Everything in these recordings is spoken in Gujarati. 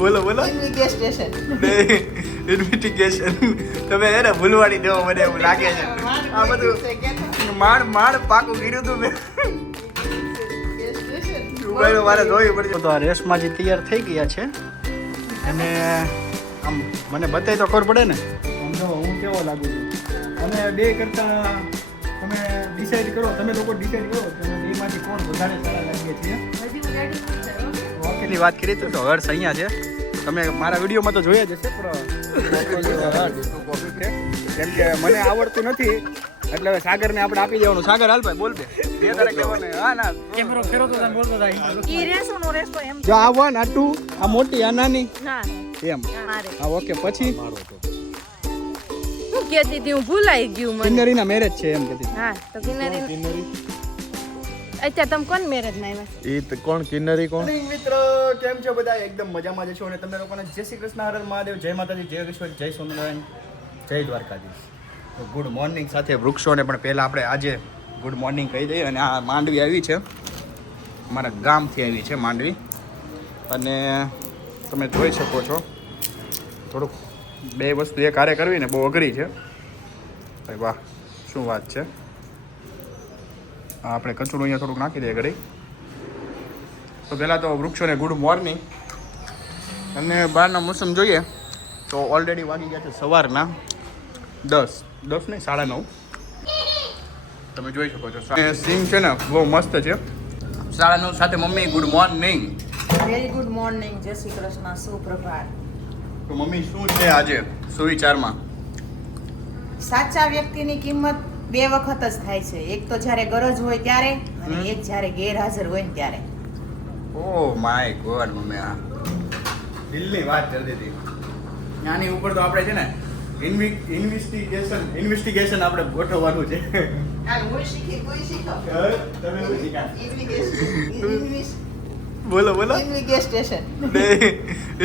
બોલો બોલો. ઇન્વેસ્ટિગેશન તમે એને ભૂલવાડી દેવો મને એવું લાગે છે. આ બધું માંડ પાકું કર્યું હતું મેં. મારે જોયું પડશે. તો આ રેસમાં જે તૈયાર થઈ ગયા છે અને આમ મને બતાવી તો ખબર પડે ને આમ જો હું કેવો લાગુ છું. અને બે કરતા તમે ડિસાઈડ કરો, તમે લોકો ડિસાઈડ કરો તમે બેમાંથી કોણ વધારે સારા લાગે છે. ઓકેની વાત કરી તો હર્ષ અહીંયા છે. તમે મારા વિડીયોમાં તો જોયા જ હશે પણ કેમ કે મને આવડતું નથી એટલે હવે સાગરને આપણે આપી દેવાનું. સાગર હાલ ભાઈ બોલ બે તારે કહેવાનું. હા ના કેમેરો ફેરો તો તમે બોલતો હતા ઈ રેસોનો રેસો એમ જો આ વન આ ટુ આ મોટી આ નાની ના એમ હા ઓકે પછી મારો તો હું કહેતી હતી હું ભૂલાઈ ગયું મને કિન્નરીના મેરેજ છે એમ કહેતી. હા તો કિન્નરી અત્યારે તમે કોણ મેરેજ માં આવ્યા? ઈ તો કોણ કિન્નરી કોણ? મિત્રો કેમ છો બધા? એકદમ મજામાં જ છો અને તમે લોકોને જય શ્રી કૃષ્ણ, હર મહાદેવ, જય માતાજી, જય વિશ્વ, જય સ્વામિનારાયણ, જય દ્વારકાધીશ. તો ગુડ મોર્નિંગ સાથે વૃક્ષોને પણ પહેલાં આપણે આજે ગુડ મોર્નિંગ કહી દઈએ. અને આ માંડવી આવી છે અમારા ગામથી આવી છે માંડવી અને તમે જોઈ શકો છો થોડુંક બે વસ્તુ એક હારે કરવી ને બહુ અઘરી છે ભાઈ. વાહ શું વાત છે. આપણે કચરું અહીંયા થોડુંક નાખી દઈએ ઘડી. તો પહેલાં તો વૃક્ષોને ગુડ મોર્નિંગ. અને બહારના મોસમ જોઈએ તો ઓલરેડી વાગી ગયા છે સવારના 10 નહીં 9:30. તમે જોઈ શકો છો સીન છે ને બહુ મસ્ત છે. 9:30 સાથે mummy good morning. Very good morning, જય શ્રી કૃષ્ણ, સુપ્રભાત. તો મમ્મી શું છે આજે સુવિચારમાં? સાચા વ્યક્તિની કિંમત બે વખત જ થાય છે. એક તો જ્યારે ગરજ હોય ત્યારે અને એક જ્યારે ગેરહાજર હોય ને ત્યારે. ઓ માય ગોડ મમ્મી આ દિલની વાત કરી દીધી. આની ઉપર તો આપણે છે ને ઇન્વેસ્ટિગેશન આપણે ગોઠવવાનું છે. બોલો બોલો.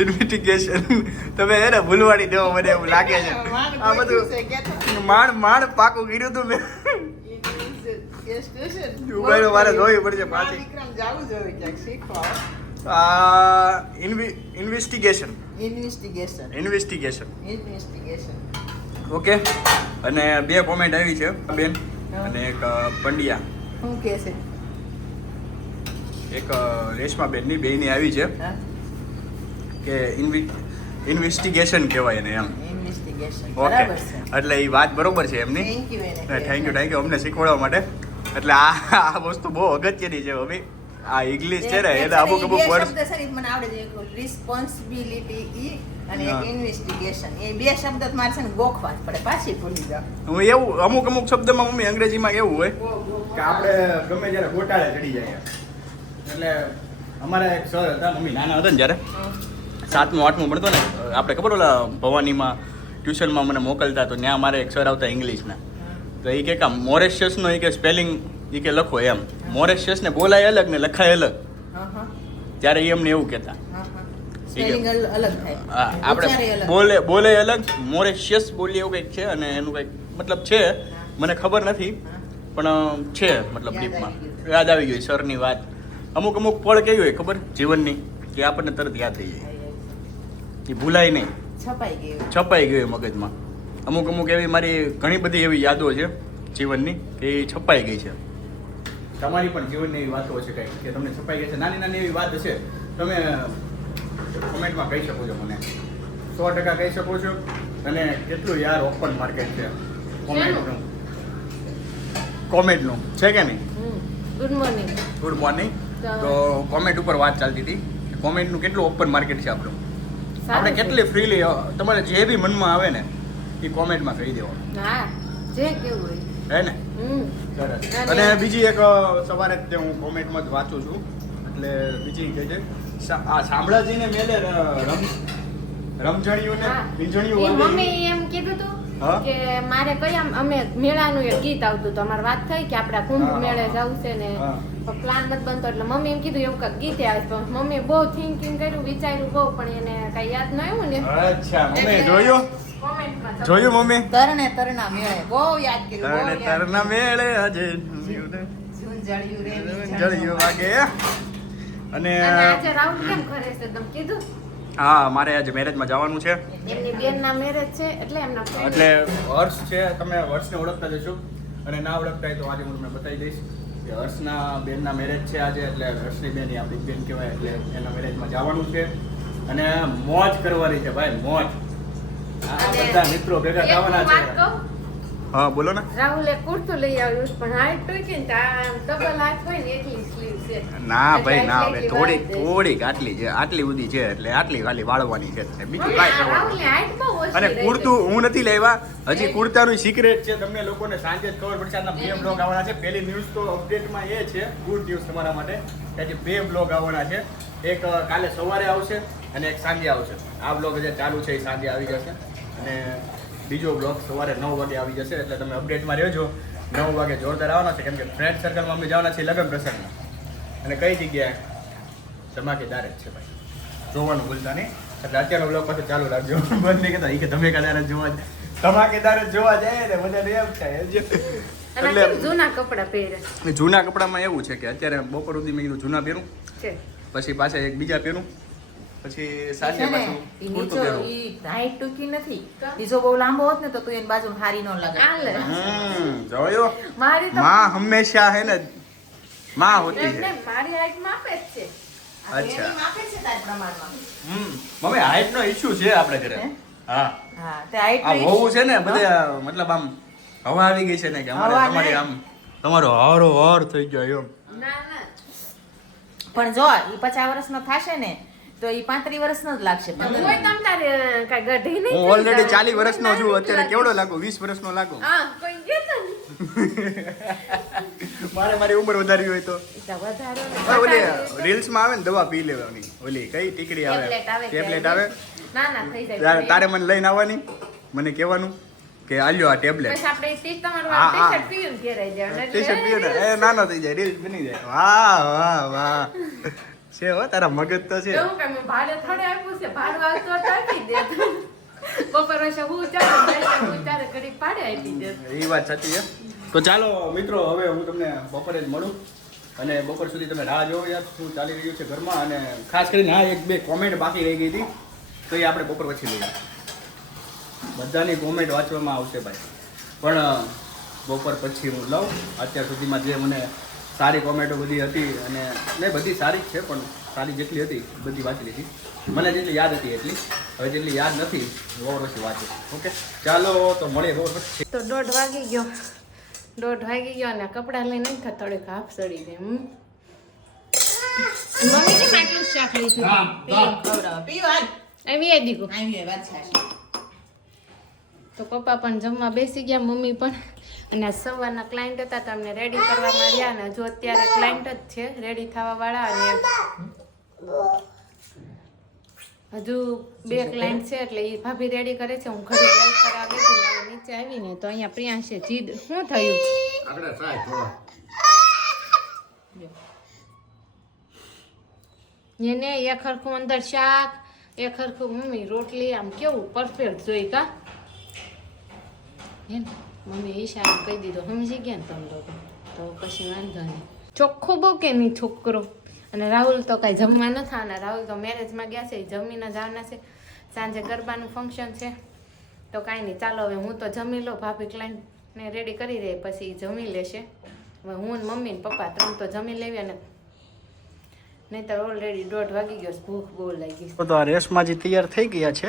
ઇન્વેસ્ટિગેશન તમે એને ભૂલવાડી દેવો મને એવું લાગે છે. આ બધું માંડ પાકું કર્યું હતું મેં. મારે જોયું પડશે પાછી. Investigation okay. અને બે કોમેન્ટ આવી છે બેન અને એક પંડ્યા. શું કહે છે? એક રેશમા બેનની બેની આવી છે કે ઇન્વેસ્ટિગેશન કહેવાય એને એમ. ઇન્વેસ્ટિગેશન ઓકે બરાબર છે. એટલે એ વાત બરોબર છે એમની. થેન્ક યુ અમને શીખવાડવા માટે. એટલે આ વસ્તુ બહુ અગત્યની છે મમ્મી. આ ઇંગ્લિશ છે ને એટલે અમુક વર્ડ શબ્દ છે મને આવડે છે. એક રિસ્પોન્સિબિલિટી અને એક ઇન્વેસ્ટિગેશન. એ બે શબ્દ મારે છે ને ગોખવા જ પડે, પાછી ભૂલી જાવ. હું એવું અમુક શબ્દમાં મમ્મી અંગ્રેજીમાં એવું હોય કે આપણે ગમે જ્યારે ગોટાળે ચડી જાય. એટલે અમારા એક સર હતા મમ્મી નાના હતા ને જ્યારે 7મું 8મું ભણતો ને આપણે ખબર ઓલા ભવાનીમાં ટ્યુશનમાં મને મોકલતા તો ત્યાં મારે એક સર આવતા ઇંગ્લિશના. તો એ કે મોરેશિયસનો એ કે સ્પેલિંગ એ કે લખો એમ. મોરેશિયસને બોલાય અલગ ને લખાય અલગ. ત્યારે એ અમને એવું કહેતા સ્પેલિંગ અલગ થાય. આપણે બોલે અલગ મોરેશિયસ બોલીએ એવું કંઈક છે અને એનું કંઈક મતલબ છે મને ખબર નથી પણ છે મતલબ ડીપમાં યાદ આવી ગઈ સરની વાત. અમુક પળ કેવી હોય ખબર જીવનની કે આપણને તરત યાદ થઈ જાય. એ ભૂલાય નહીં, છપાઈ ગયું મગજમાં. અમુક એવી મારી ઘણી બધી એવી યાદો છે જીવનની કે એ છપાઈ ગઈ છે. તમારી પણ જીવનની એવી વાતો છે કંઈક કે તમને છપાઈ ગઈ છે, નાની એવી વાત હશે તમે કોમેન્ટમાં કહી શકો છો મને 100% કહી શકો છો. અને કેટલું યાર ઓપન માર્કેટ છે કોમેન્ટનું છે કે નહીં? Good morning. તો કોમેન્ટ ઉપર વાત ચાલતી હતી કોમેન્ટનું કેટલું ઓપન માર્કેટ છે આપણું. આપણે કેટલી ફ્રીલી તમારે જે બી મનમાં આવે ને એ કોમેન્ટમાં કહી દેવાનું. હે ને? સરસ. અને બીજી એક સવારે જ હું કોમેન્ટમાં જ વાંચું છું એટલે બીજી કહે છે આ શામળાજીને મેલે રમઝણીઓને વીંઝણીઓ મમ્મી એમ કીધું હતું કે મારે કયા અમે મેળાનું એક ગીત આવતું હતું. અમારે વાત થઈ કે આપણે કુંભ મેળે જવું છે ને પ્લાન નથી બનતો એટલે મમ્મી એમ કીધું એવું કઈક ગીતે આવે. પણ મમ્મી બહુ થિંકિંગ કર્યું, વિચાર્યું બહુ પણ એને કઈ યાદ ન આવ્યું ને. અચ્છા મમ્મી જોયું મમ્મી તરના મેળે બહુ યાદ કર્યું. તરના મેળે આજે ઝુંઝળિયું રે જળિયું વાગે. અને અને આજે રાહુલ કેમ ઘરે છે તમે કીધું હા મારે આજે મેરેજમાં જવાનું છે. એમની બેનના મેરેજ છે એટલે એમના friend એટલે હર્ષ છે, તમે હર્ષને ઓળખતા જશો અને ના ઓળખતા હોય તો આજે હું તમને બતાવી દઈશ કે હર્ષના બેનના મેરેજ છે આજે. એટલે હર્ષની બેન એ આપણી બેન કહેવાય. એટલે એના મેરેજમાં જવાનું છે અને મોજ કરવાની છે ભાઈ, મોજ. આ અને બધા મિત્રો ભેગા એક થવાના વાત છે. કહું? હા બોલો ને. રાહુલે કુર્તું લઈ આવ્યું છે, પણ હાઈટ તો કે ડબલ હાઈટ હોય ને એટલી સ્લીવ છે. ના ભાઈ ના, એટલે હવે એટલી થોડીક આટલી છે, આટલી ઉધી છે એટલે આટલી ખાલી વાળવાની છે, બીજું કાંઈ કરવાનું. રાહુલની હાઈટ બહુ ઓછી અને રહી કુર્તું હું નથી લેવા, હજી કુર્તાનું સિક્રેટ છે, તમને લોકોને સાંજે જ ખબર પડશે. આના 2 બ્લોગ આવવાના છે. પહેલી ન્યૂઝ તો અપડેટમાં એ છે, ગુડ ન્યૂઝ તમારા માટે, કે આજે 2 બ્લોગ આવવાના છે. એક કાલે સવારે આવશે અને એક સાંજે આવશે. આ બ્લોગ જે ચાલુ છે એ સાંજે આવી જશે અને બીજો બ્લોગ સવારે 9 વાગે આવી જશે. એટલે તમે અપડેટમાં રહેજો. 9 વાગે જોરદાર આવવાના છે, કેમ કે ફ્રેન્ડ સર્કલમાં અમે જવાના છીએ લગ્ન પ્રસંગમાં. અને કઈ જગ્યાએ? ધમાકેદાર જ છે ભાઈ, જોવાનું ભૂલતા નહીં. એટલે અત્યારનો બ્લોગ પાછો ચાલુ રાખજો. બંધ નહીં કહેતા કે ધમાકેદાર જ જોવા ધમાકેદાર જ જોવા જાય ને બધાને એમ થાય. અને કેમ જૂના કપડાં પહેરે જૂના કપડામાં એવું છે કે અત્યારે બપોર સુધી મેં કીધું જૂના પહેરું, છે. પછી પાછા એક બીજા પહેરું, પછી સાંજે છે ને, પાછું ઈ કુર્તું નીચો પહેરું. ઈ હાઈટ ટૂંકી નથી. ઈ જો બહુ લાંબો હોત ને તો તું એની બાજુ હારી ન લાગે. આલે. જોયો મારી તો માં હંમેશા હે ને માં હોતી એટલે છે. મારી હાઈટ માપે જ છે. આ તો અચ્છા. એની માપે છે તારા પ્રમાણમાં. મમ્મી હાઈટ નો ઇશ્યુ છે આપણે ઘરે. હે? હા હા, તે height આ નો હોવું issue. છે ને બધે મતલબ આમ હવા આવી ગઈ છે ને કે અમારે હવા તમારી નહીં. આમ તમારો હારો હાર થઈ ગયો એમ. ના ના પણ જો ઈ 50 વર્ષનો થાશે ને તો ઈ 35 વર્ષનો જ લાગશે. કોઈ તમ તારે કાંઈ ગઢી નહીં હું થઈ ઓલરેડી જાવ. 40 વર્ષનો છું, અત્યારે કેવડો લાગુ? 20 વર્ષનો લાગુ. હા કોઈ ગયો ને મારે મારી ઉંમર વધારી હોય તો તો વધારો ને હા, ઓલી ઘટાડો. રીલ્સમાં આવે ને દવા પી લેવાની, ઓલી કઈ ટીકડી આવે, ટેબ્લેટ આવે, ના ના થઈ જાય તારે મને લઈને આવવાની, મને કહેવાનું કે આલ્યો આ ટેબ્લેટ. પછી આપણે ટી તમારું હા, હા. ટી-શર્ટ પીવીને ઘેરાઈ જવાનું. એટલે ટી-શર્ટ પીએ ને એ નાનો થઈ જાય, રીલ્સ બની જાય. વાહ વાહ વાહ, છે હો તારા મગજ તો છે. એવું કાંઈ મેં ભાડે થોડે આપ્યું છે, ભાડું આવતું હોત તો આપી દેત. બપોર વચ્ચે હું ચારે ઘડીક ભાડે આપી દેત. એ વાત સાચી છે. તો ચાલો મિત્રો, હવે હું તમને બપોરે જ મળું અને બપોર સુધી તમે રાહ જોવો યાર શું ચાલી રહ્યું છે ઘરમાં. અને ખાસ કરીને હા 1-2 કોમેન્ટ બાકી રહી ગઈ હતી, તો એ આપણે બપોર પછી લઈએ. બધાની કોમેન્ટ વાંચવામાં આવશે ભાઈ, પણ બપોર પછી હું લઉં. અત્યાર સુધીમાં જે મને સારી કોમેન્ટો બધી હતી, અને નહીં બધી સારી જ છે, પણ સારી જેટલી હતી બધી વાંચી લીધી. મને જેટલી યાદ હતી એટલી, હવે જેટલી યાદ નથી બપોર પછી વાંચે. ઓકે ચાલો તો મળીએ બપોર પછી. તો 1:30 વાગી ગયો, 1:30 વાગી ગયો અને કપડાં લઈને નહીં થતા થોડીક હાફ સડી ગઈ. મમ્મી કેમ આટલું શાક લીધું? ખવડાવો. પીવા. આવી દીકુ. આવી વાત છે. તો પપ્પા પણ જમવા બેસી ગયા, મમ્મી પણ. અને આ સવારના ક્લાયન્ટ હતા તો અમને રેડી કરવામાં રહ્યા, ને જો અત્યારે ક્લાયન્ટ જ છે રેડી થવા વાળા. અને હજુ 2 ક્લાયન્ટ છે એટલે એ ભાભી રેડી કરે છે. હું ઘરે હેલ્પ કરવા ગઈ હતી ને હવે નીચે આવીને તો અહીંયા પ્રિયાંશે જીદ શું થયું? આપણે ટ્રાય કરો. એને એક હરખું અંદર શાક, એક હરખું મમ્મી રોટલી, આમ કેવું પરફેક્ટ જોઈ કા હે ને? મમ્મી ઈશાને કહી દીધો, સમજી ગયા ને તમે લોકો, તો પછી વાંધો નહીં. ચોખ્ખો બહુ કે નહીં છોકરો. અને રાહુલ તો કાંઈ જમવા ન થવાના, રાહુલ તો મેરેજમાં ગયા છે, જમીને જવાના છે. સાંજે ગરબાનું ફંક્શન છે તો કાંઈ નહીં, ચાલો હવે હું તો જમી લઉં. ભાભી ક્લાયન્ટને રેડી કરી દે પછી જમી લેશે. હવે હું ને મમ્મી ને પપ્પા 3 તો જમી લેવી, અને નહીં તો ઓલરેડી 1:30 વાગી ગયો, ભૂખ બહુ લાગી. તો આ રેશમાજી તૈયાર થઈ ગયા છે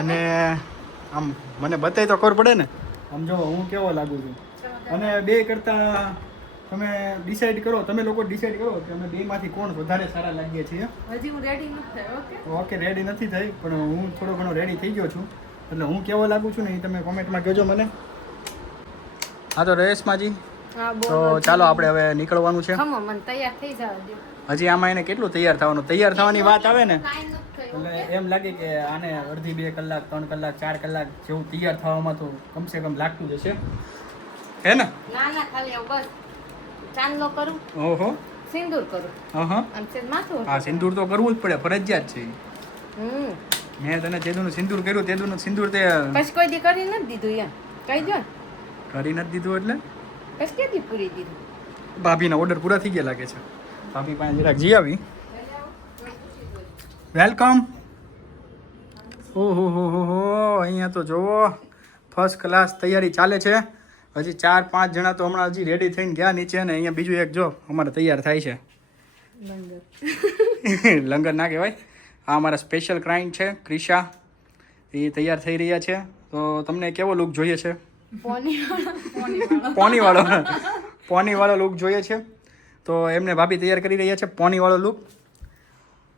અને આમ મને બતાવી તો ખબર પડે ને. આમ જો હું કેવો લાગુ છું, અને 2 કરતા તમે ડિસાઈડ કરો, તમે લોકો ડિસાઈડ કરો કે અમે 2 માંથી કોણ વધારે સારા લાગીએ છીએ. હજી હું રેડી નથી થઈ. ઓકે ઓકે રેડી નથી થઈ, પણ હું થોડો ઘણો રેડી થઈ ગયો છું. એટલે હું કેવો લાગુ છું ને એ તમે કોમેન્ટમાં કહેજો મને. હા તો રેશમાજી, હા તો બોલો. ચાલો આપણે હવે નીકળવાનું છે. ખમો મને તૈયાર થઈ જવા દો. હજી આમાં એને કેટલું તૈયાર થવાનું, તૈયાર થવાની વાત આવે ને કાંઈ નથી થયું. એટલે એમ લાગે કે આને અડધી 2 કલાક 3 કલાક 4 કલાક જેવું તૈયાર થવામાં તો કમસે કમ લાગતું જ હશે, હે ને? ના ના ખાલી આવું બસ ચાંદલો કરું, ઓહો, સિંદૂર કરું હા અને સેજ માથું હા, સિંદૂર તો કરવું જ પડે, ફરજિયાત છે. હમ મેં તને જેદુનું સિંદૂર કર્યું તેદુનું સિંદૂર તે પછી કોઈ દી કરી નથી દીધું યાર, કહી દો ને. કરી નથી દીધું. એટલે પછી ક્યાંથી પૂરી દીધું? ભાભીના ઓર્ડર પૂરા થઈ ગયા લાગે છે. ભાભી પાસે જરાક જી આવી. વેલકમ. ઓહો હો હો, અહીંયા તો જુઓ ફર્સ્ટ ક્લાસ તૈયારી ચાલે છે. હજી 4-5 જણા તો હમણાં હજી રેડી થઈને ગયા નીચે, અને અહીંયા બીજું એક જો અમારે તૈયાર થાય છે. લંગર ના કહેવાય, આ અમારા સ્પેશિયલ ક્લાયન્ટ છે ક્રિશા, એ તૈયાર થઈ રહ્યા છે. તો તમને કેવો લુક જોઈએ છે? પોનીવાળો લુક જોઈએ છે. તો એમને ભાભી તૈયાર કરી રહ્યા છે પોનીવાળો લુક.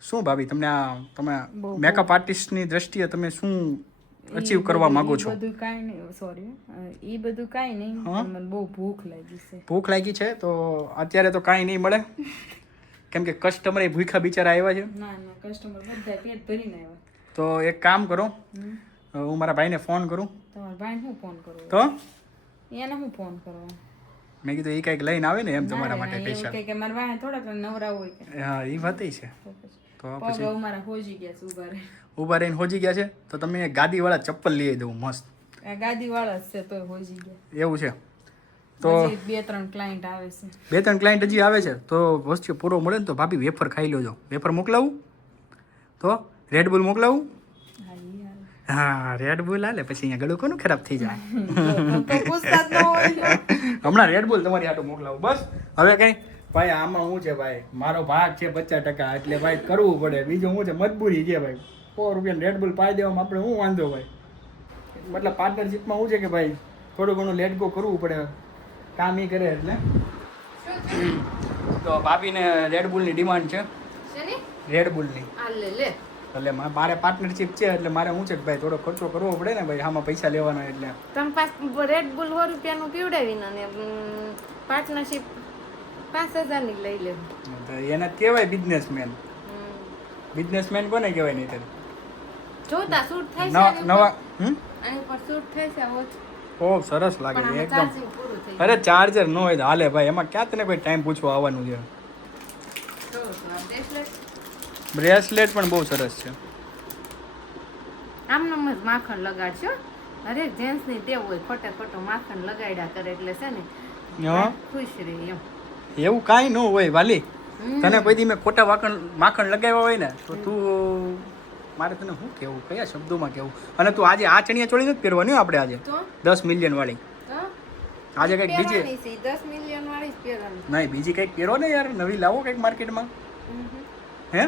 શું ભાભી તમને આ તમે મેકઅપ આર્ટિસ્ટની દ્રષ્ટિએ તમે શું અચીવ કરવા માંગો છો? બધું કાંઈ નહીં, સોરી, એ બધું કાંઈ નહીં, મને બહુ ભૂખ લાગી છે. ભૂખ લાગી છે તો અત્યારે તો કાંઈ નહીં મળે, કેમ કે કસ્ટમર એ ભૂખા બિચારા આવ્યા છે. ના કસ્ટમર બધા પેટ ભરીને આવ્યા. તો એક કામ કરો, હું મારા ભાઈને ફોન કરું. તમારા ભાઈને હું ફોન કરું? તો એને હું ફોન કરવા? મેં કીધું એ કંઈક લઈને આવે ને એમ તમારા માટે સ્પેશિયલ. કે મારા ભાઈ થોડાક નવરા હોય કે. હા એ વાત છે. તો પછી પગ મારા હોજી ગયા છે, ઊભા રહીને હોજી ગયા છે. તો તમે ગાદીવાળા ચપ્પલ લઈ દઉં મસ્ત. આ ગાદી વાળા છે તોય હોજી ગયા. એવું છે. તો 2-3 ક્લાયન્ટ આવે છે. 2-3 ક્લાયન્ટ હજી આવે છે. તો વસ્તુ પૂરો મળે ને તો ભાભી વેફર ખાઈ લેજો. વેફર મોકલાવું? તો રેડ બુલ મોકલાવું? હા રેડ બુલ હાલે, પછી અહીંયા ગળું કોનું ખરાબ થઈ જાય. હમણાં રેડ બુલ તમારી આટો મોકલાવું બસ. હવે કઈ ભાઈ આમાં શું છે ભાઈ, મારો ભાગ છે 50%, એટલે ભાઈ કરવું પડે. બીજું શું છે, મજબૂરી છે ભાઈ. 100 રૂપિયા રેડ બુલ પાઈ દેવામાં આપણે શું વાંધો ભાઈ. મતલબ પાર્ટનરશિપમાં શું છે કે ભાઈ થોડું ઘણું લેટ ગો કરવું પડે, કામ એ કરે એટલે. તો ભાભીને રેડ બુલની ડિમાન્ડ છે. રેડ બુલની એટલે મારે પાર્ટનરશિપ છે, એટલે મારે શું છે કે ભાઈ થોડો ખર્ચો કરવો પડે ને ભાઈ, આમાં પૈસા લેવાના. એટલે તમે પાસ રેડ બુલ 100 રૂપિયાનું પીવડાવીને અને પાર્ટનરશિપ 5000 ની લઈ લે. તો એને કહેવાય બિઝનેસમેન. બિઝનેસમેન કોને કહેવાય? નહીં જોતા શૂટ થાય છે નવા આની પર શૂટ થાય છે આવો. ઓ સરસ લાગે છે એકદમ. ચાર્જિંગ પૂરું થઈ અરે ચાર્જર ન હોય તો હાલે ભાઈ, એમાં ક્યાં તને કોઈ ટાઈમ પૂછવા આવવાનું છે. બ્રેસલેટ પણ બહુ સરસ છે. આમ નમ જ માખણ લગાડશો. હરેક જેન્ટ્સ ની ટેવ હોય ખોટે ખોટો માખણ લગાડ્યા કરે, એટલે છે ને ખુશ રહે એમ. એવું કાંઈ ન હોય વાલી. તને કોઈ દી મેં ખોટા માખણ લગાવ્યા હોય ને તો તું, મારે તને શું કેવું, કયા શબ્દોમાં કેવું. અને તું આજે આ ચણિયા ચોળી નથી પહેરવાની આપણે આજે 10 મિલિયન વાળી. આજે કંઈક બીજી 10 મિલિયન વાળી જ પહેરવાની. નહીં બીજી કંઈક પહેરો ને યાર, નવી લાવો કંઈક માર્કેટમાં. હે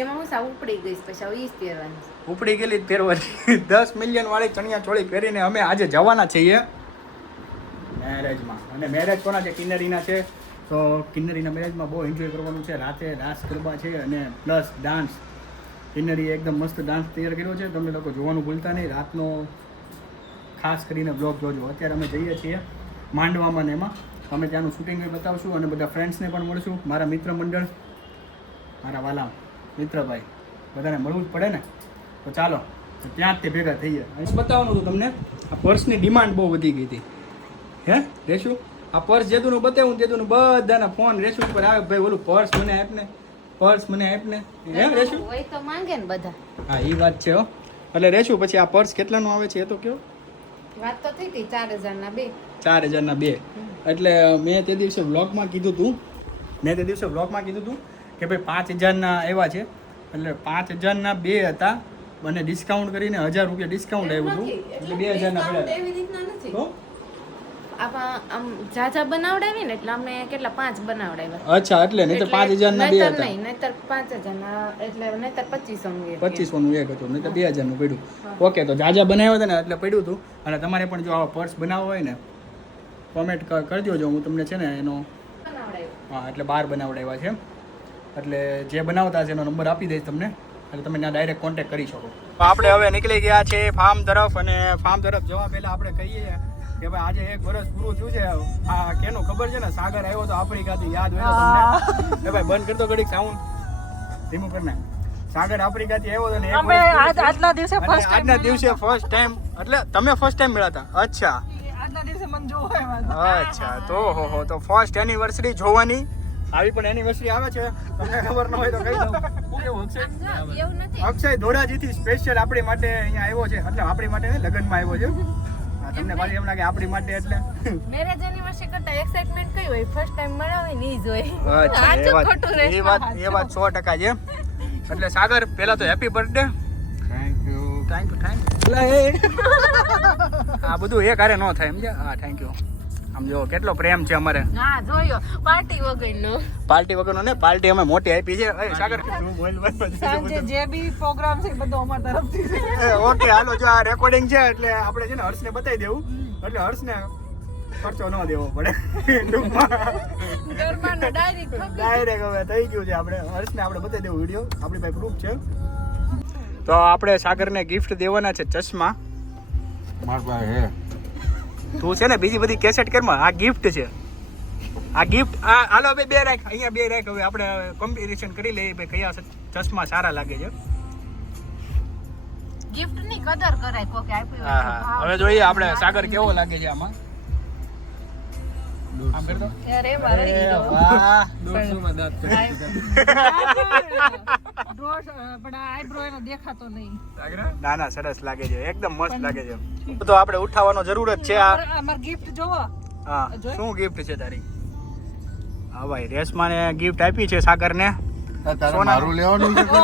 એમાં હું સા ઉપડી ગઈ, પછી ઈ જ પહેરવાની. ઉપડી ગયેલી જ પહેરવાની. 10 મિલિયન વાળી ચણિયા ચોળી પહેરીને અમે આજે જવાના છીએ મેરેજમાં. અને મેરેજ કોના છે? કિન્નરીના છે. તો કિન્નરીના મેરેજમાં બહુ એન્જોય કરવાનું છે. રાતે રાસ ગરબા છે અને પ્લસ ડાન્સ. કિન્નરીએ એકદમ મસ્ત ડાન્સ તૈયાર કર્યો છે, તમે લોકો જોવાનું ભૂલતા નહીં. રાતનો ખાસ કરીને બ્લોગ જોજો. અત્યારે અમે જઈએ છીએ માંડવામાં ને એમાં અમે ત્યાંનું શૂટિંગ બતાવશું અને બધા ફ્રેન્ડ્સને પણ મળશું. મારા મિત્ર મંડળ, મારા વાલા મિત્રભાઈ, બધાને મળવું જ પડે ને. તો ચાલો ત્યાં જ તે ભેગા થઈએ. અહીં બતાવવાનું હતું તમને, આ પર્સની ડિમાન્ડ બહુ વધી ગઈ હતી. હે રેશુ, આ પર્સ જેતુંનું બતાવ્યું તેતુંનું બધાના ફોન રેશુ ઉપર આવે, ભાઈ ઓલું પર્સ મને આપ ને, પર્સ મને આપ ને. હે રેશુ હોય તો માંગે ને બધા. હા એ વાત છે હો. એટલે રેશુ પછી આ પર્સ કેટલાનું આવે છે એ તો કયો? વાત તો થઈ હતી 4000 ના 2. 4000 ના 2. એટલે મેં તે દિવસે વ્લોગમાં કીધું હતું કે ભાઈ 5000 ના આવ્યા છે, એટલે 5000 ના 2 હતા અને ડિસ્કાઉન્ટ કરીને 1000 રૂપિયા ડિસ્કાઉન્ટ આવ્યું હતું, એટલે 2000 ના પડ્યા. એવી રીતના નથી. તો આમ જાજા બનાવડાવી ને એટલે અમે કેટલા 5 બનાવડાવ્યા. અચ્છા, એટલે નહીં તો 5000 ના 2 હતા. નહીં, નહીતર 5000 ના, એટલે નહીતર 2500 નું 2500 નું એક હતું, નહીં તો 2000 નું પડ્યું. ઓકે, તો જાજા બનાવ્યા હતા ને એટલે પડ્યું હતું. અને તમારે પણ જો આવા પર્સ બનાવવો હોય ને કોમેન્ટ કરજો, જો હું તમને છે ને એનો બનાવડાવ્યો. હા એટલે 12 બનાવડાવ્યા છે. એટલે જે બનાવતા છે એનો નંબર આપી દઈશ તમને, એટલે તમે ત્યાં ડાયરેક્ટ કોન્ટેક્ટ કરી શકો. આપણે હવે નીકળી ગયા છે ફાર્મ તરફ, અને ફાર્મ તરફ જવા પહેલાં આપણે કહીએ કે ભાઈ આજે 1 વર્ષ પૂરું થયું છે. આ કેનું ખબર છે ને, સાગર આવ્યો તો આફ્રિકાથી, યાદ હોય તમને? એ ભાઈ બંધ કરતો ઘડીક સાઉન્ડ ધીમું કરી નાખ. સાગર આફ્રિકાથી આવ્યો તો ને આજના દિવસે ફર્સ્ટ ટાઈમ, એટલે તમે ફર્સ્ટ ટાઈમ મળ્યા હતા? અચ્છા, આજના દિવસે મને જોવા. અચ્છા, તો હો તો ફર્સ્ટ એનિવર્સરી જોવાની. આવી પણ એનિવર્સરી આવે છે, તમને ખબર ન હોય તો કહી દઉં. શું કેવું અક્ષય? અક્ષય ધોરાજીથી સ્પેશિયલ આપણી માટે અહીંયા આવ્યો છે, એટલે આપણી માટે લગ્નમાં આવ્યો છે. તમને પાછી એમ લાગે આપણી માટે એટલે મેરેજ એનિવર્સરી કરતા એક્સાઇટમેન્ટ કઈ હોય ફર્સ્ટ ટાઈમ મળ્યા હોય ને ઈ જ હોય અચ્છા, સાચું એ વાત- ખોટું એ વાત 100% છે. એટલે સાગર પહેલા તો હેપી બર્થડે. Thank you. આ બધું એક હારે ન થાય સમજ્યા? હા થેન્ક યુ. આમ જો કેટલો પ્રેમ છે અમારે. હા જોયો પાર્ટી વગરનો પાર્ટી વગરનો ને પાર્ટી અમે મોટી આપી છે. એ સાગર સાંજે જે બી પ્રોગ્રામ છે એ બધો અમારા તરફથી છે. ઓકે હાલો જો આ રેકોર્ડિંગ છે એટલે આપણે છે ને હર્ષને બતાવી દેવું એટલે હર્ષને ખર્ચો ન દેવો પડે ઘરમાં ડાયરેક્ટ ડાયરેક્ટ હવે થઈ ગયું છે. આપણે હર્ષને આપણે બતાવી દેવું વિડીયો આપણી પાસે પ્રૂફ છે. તો આપણે સાગરને ગિફ્ટ દેવાના છે ચશ્મા. માર પાસે હે. તું છે ને બીજી બધી કેસેટ કરમાં આ ગિફ્ટ છે. આ ગિફ્ટ આ હાલો બે રાખ અહીંયા બે રાખ. હવે આપણે કમ્પેરિઝન કરી લઈએ ભાઈ કયા ચશ્મા સારા લાગે છે. ગિફ્ટ ની કદર કરાય કોકે આપ્યું હોય તો ભાવ. હવે જોઈએ આપણે સાગર કેવો લાગે છે આમાં. આમ કર દો. અરે મારે ઈ જો. વાહ ના ના સરસ લાગે છે એકદમ મસ્ત લાગે છે. તો આપણે ઉઠાવવાનો જરૂર જ છે. આ અમાર ગિફ્ટ જોવો. હા શું ગિફ્ટ છે તારી? હા ભાઈ રેશમાને ગિફ્ટ આપી છે સાગરને. તારે સોના. મારું લેવાનું છે કે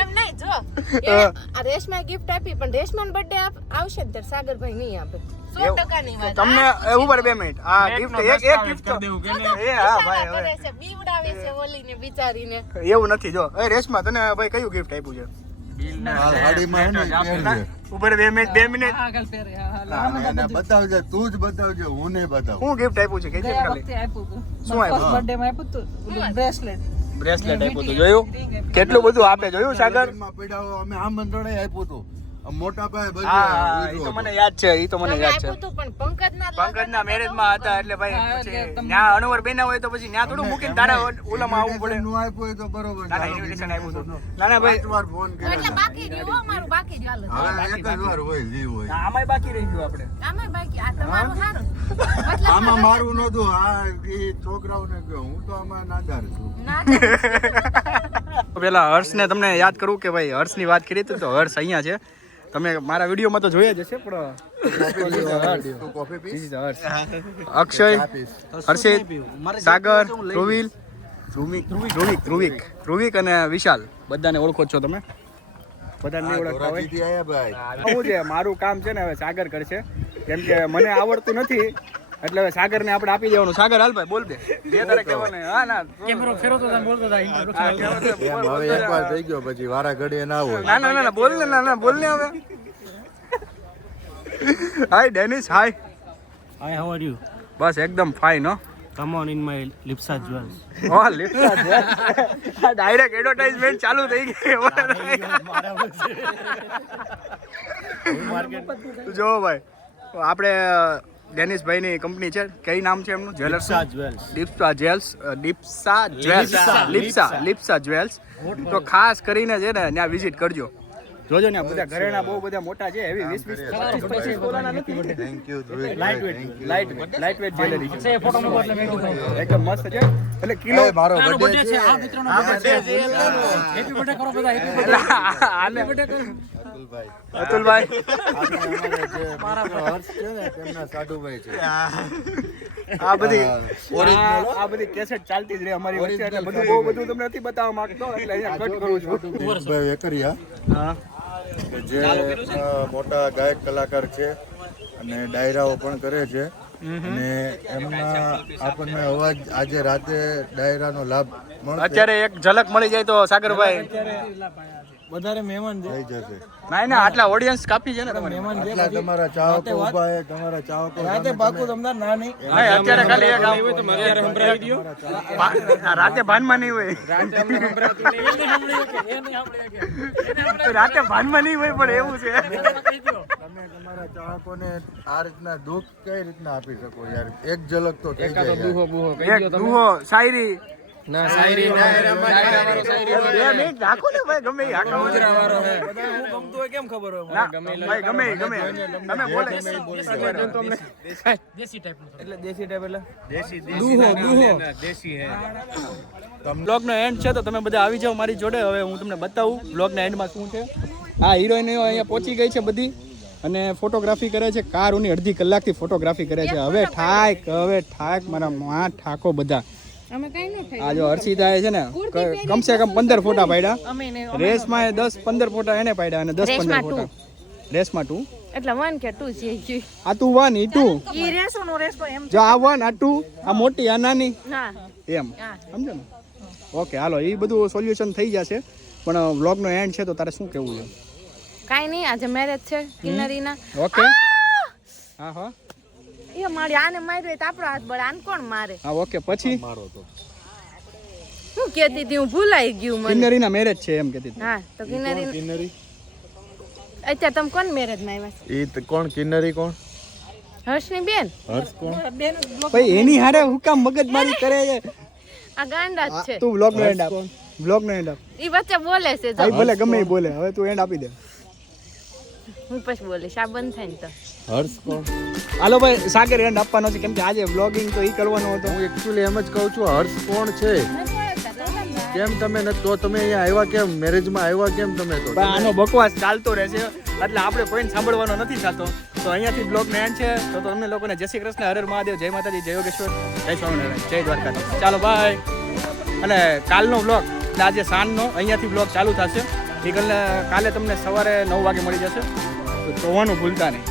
એમ નહીં જો આ રેશમાએ ગિફ્ટ આપી પણ રેશમાનો બર્થડે આવશે ને ત્યારે સાગરભાઈ નહીં આપે 100% ની વાત તમને ઉપર 2 મિનિટ આ ગિફ્ટ એક ગિફ્ટ એ હા ભાઈ હવે કરે છે બીવડાવે છે ઓલીને બિચારીને એવું નથી. જો એ રેશમા તને ભાઈ કયું ગિફ્ટ આપ્યું છે? આ ગાડીમાં હે ને પહેરજે. ઉપર 2 મિનિટ આગળ પહેરે એને બતાવજે, તું જ બતાવજે, હું નહીં બતાવું. શું ગિફ્ટ આપ્યું છે કે ગયા ખાલી વખતે આપ્યું હતું. શું આપ્યું? બર્થડે માં આપ્યું હતું બ્રેસલેટ. બ્રેસલેટ આપ્યું હતું. જોયું કેટલું બધું આપે જોયું સાગર? માં પડ્યા અમે આમ બંધોડે આપ્યું હતું. આ મોટા પાયે બધું હા એ લીધું તો હતું. મને યાદ છે. એ તો મને તમે યાદ છે. આપ્યું હતું પણ પંકજના પંકજના મેરેજમાં હતા એટલે ભાઈ પછી ત્યાં અણવર બેના હોય તો પછી ત્યાં થોડું મૂકીને તારે ઓલામાં આવવું પડે. નું આપ્યું હોય તો બરોબર. ના ના ઇન્વિટેશન આપ્યું હતું. ના ના ભાઈ 5 વાર ફોન કર્યો. એટલે બાકી રહ્યું હો મારું બાકી જ હાલો હવે એક જ વાર હોય જીવ હોય. આમાંય બાકી રહી ગયું આપણે. આમે બાકી આ તમારું સારું મતલબ આમાં મારું નતું. આ એ છોકરાઓને કહ્યું હું તો આમાં નાદાર છું. ના પેલા હર્ષને તમને યાદ કરું કે ભાઈ હર્ષની વાત કરી હતી તો હર્ષ અહીંયા છે. તમે મારા વિડીયોમાં તો જોયા જ હશે પણ તું કોફી પીસ? અક્ષય, હર્ષિત, સાગર, ધ્રુવિક અને વિશાલ બધાને ઓળખો છો તમે? બધાને નહીં ઓળખતા હોય. ધોરાજીથી આયા ભાઈ. શું છે મારું કામ છે ને હવે સાગર કરશે કેમ કે મને આવડતું નથી એટલે હવે સાગરને આપણે આપી દેવાનું. સાગર હાલ ભાઈ બોલ દે જે તારે કહેવાનું. હા ના કેમેરો ફેરવતો હતા બોલતો હતા. એમ હવે એકવાર થઈ ગયો પછી વારા ઘડીએ ના હોય. ના ના ના બોલ ને. ના ના બોલ ને હવે. Hi Dennis hi. Hi, how are you? બસ એકદમ ફાઇન હો. Come on in my Lipsa Jewels. ઓ લિફ્ટ ડાયરેક્ટ એડવર્ટાઇઝમેન્ટ ચાલુ થઈ ગઈ. જો ભાઈ આપણે ડેનિસભાઈની કંપની છે. કઈ નામ છે એમનું? Lipsa Jewels. લિપ્સા જ્વેલ્સ. તો ખાસ કરીને છે ને ત્યાં વિઝિટ કરજો. જોજો ને બધા ઘરેણા બહુ બધા મોટા છે. એવી 20-25 તોલાના નથી. થેન્ક યુ ધ્રુવિકભાઈ, thank you. લાઇટવેટ જ્વેલરી છે. એકદમ મસ્ત છે. એટલે કિલો એ મારો birthday છે. અતુલભાઈ અમારે જે હર્ષ છે ને તેમના સાધુભાઈ છે. આ બધી original. આ બધી કેસેટ ચાલતી જ રહે અમારી વચ્ચે એટલે બધું બહુ બધું તમને નથી બતાવવા માંગતો એટલે અહીંયા કટ કરું છું. દિનેશભાઈ વેકરિયા હા કે જે મોટા ગાયક કલાકાર છે અને ડાયરાઓ પણ કરે છે અને એમના આપણને અવાજ આજે રાતે ડાયરાનો લાભ મળશે અત્યારે એક ઝલક મળી જાય તો સાગરભાઈ વધારે મહેમાન થઈ જશે. ના આટલા ઓડિયન્સ કાપી છે ને તમારે. આટલા તમારા ચાહકો ઊભા છે, તમારા ચાહકો રાતે પાકું તમને ના નહીં નહીં અત્યારે ખાલી એક રાતે ભાનમાં નહીં હોય. રાતે ભાનમાં નહીં હોય પણ એવું છે. તમે તમારા ચાહકોને આ રીતના દુઃખ કઈ રીતના આપી શકો યાર? એક ઝલક તો થઈ જાય યાર. એક દુહો શાયરી ના શાયરી ના બે મિનિટ રાખો ને ભાઈ ગમે ઈ હાકો. હું ગમતું હોય કેમ ખબર હોય ના, ભાઈ ગમે ઈ, ગમે તમે બોલે દેશી ટાઈપ એટલે દેશી ટાઈપ એટલે દેશી હે બ્લોગનો એન્ડ છે તો તમે બધા આવી જાઓ મારી જોડે. હવે હું તમને બતાવું બ્લોગના એન્ડમાં શું છે. હા હિરોઈન અહીંયા પહોંચી ગઈ છે બધી અને ફોટોગ્રાફી કરે છે. કારોની અડધી કલાકથી ફોટોગ્રાફી કરે છે. હવે ઠાક મારા માં ઠાકો બધા. અમે કઈ ન થાય. આ જો હર્ષિતાએ છે ને કમસે કમ 15 ફોટા પાડ્યા. રેસમાં 10-15 ફોટા એને પાડ્યા અને 10-15 ફોટા રેસમાં 2 એટલે 1 કે 2 છે આ તું 1 ઈ 2 ઈ રેસોનો રેસો એમ જો આ 1 આ 2 આ મોટી આ નાની ના એમ સમજો ને. ઓકે હાલો એ બધું સોલ્યુશન થઈ જશે પણ વ્લોગનો એન્ડ છે તો તારે શું કહેવું છે? કાઈ નહીં આજે મેરેજ છે કિન્નરીના. ઓકે હા હા એ મારી આને માર્યો તો આપણો હાથ બળ આને કોણ મારે? હા ઓકે પછી હું કહેતી હતી હું ભૂલાઈ ગયું મને. કિન્નરીના મેરેજ છે એમ કહેતી હતી. હા તો કિન્નરી અત્યારે તમે કોણ મેરેજ માં આવ્યા? ઈ કોણ કિન્નરી કોણ હર્ષની બેન. હર્ષ કોણ ભાઈ એની હારે હું કામ મગજમારી કરે છે? આ ગાંડા જ છે. તું વ્લોગનો એન્ડ આપ. વ્લોગનો એન્ડ આપ. ઈ વચ્ચે બોલે છે જો. ભાઈ ભલે ગમે એ બોલે હવે તું એન્ડ આપી દે. હું પછી બોલીશ આ બંધ થાય ને તો. હર્ષ કોણ હાલો ભાઈ સાગર એન્ડ આપવાનો છે કેમ કે આજે વ્લોગિંગ તો ઈ કરવાનો હતો. હું એકચ્યુઅલી એમ જ કહું છું હર્ષ કોણ છે કેમ તમે નથી તો તમે અહીંયા આવ્યા કેમ મેરેજમાં આવ્યા કેમ તમે તો ભાઈ આનો બકવાસ ચાલતો રહેશે એટલે આપણે કોઈને સાંભળવાનો નથી થતો તો અહીંયાથી બ્લોગનો એન્ડ છે. તો તમને લોકોને જય શ્રી કૃષ્ણ, હર હર મહાદેવ, જય માતાજી, જય યોગેશ્વર, જય સ્વામિનારાયણ, જય દ્વારકાધીશ. ચાલો બાય. અને કાલનો બ્લોગ આજે સાંજનો અહીંયાથી બ્લોગ ચાલુ થશે. કાલે તમને સવારે 9 વાગે મળી જશે તો જોવાનું ભૂલતા નહીં.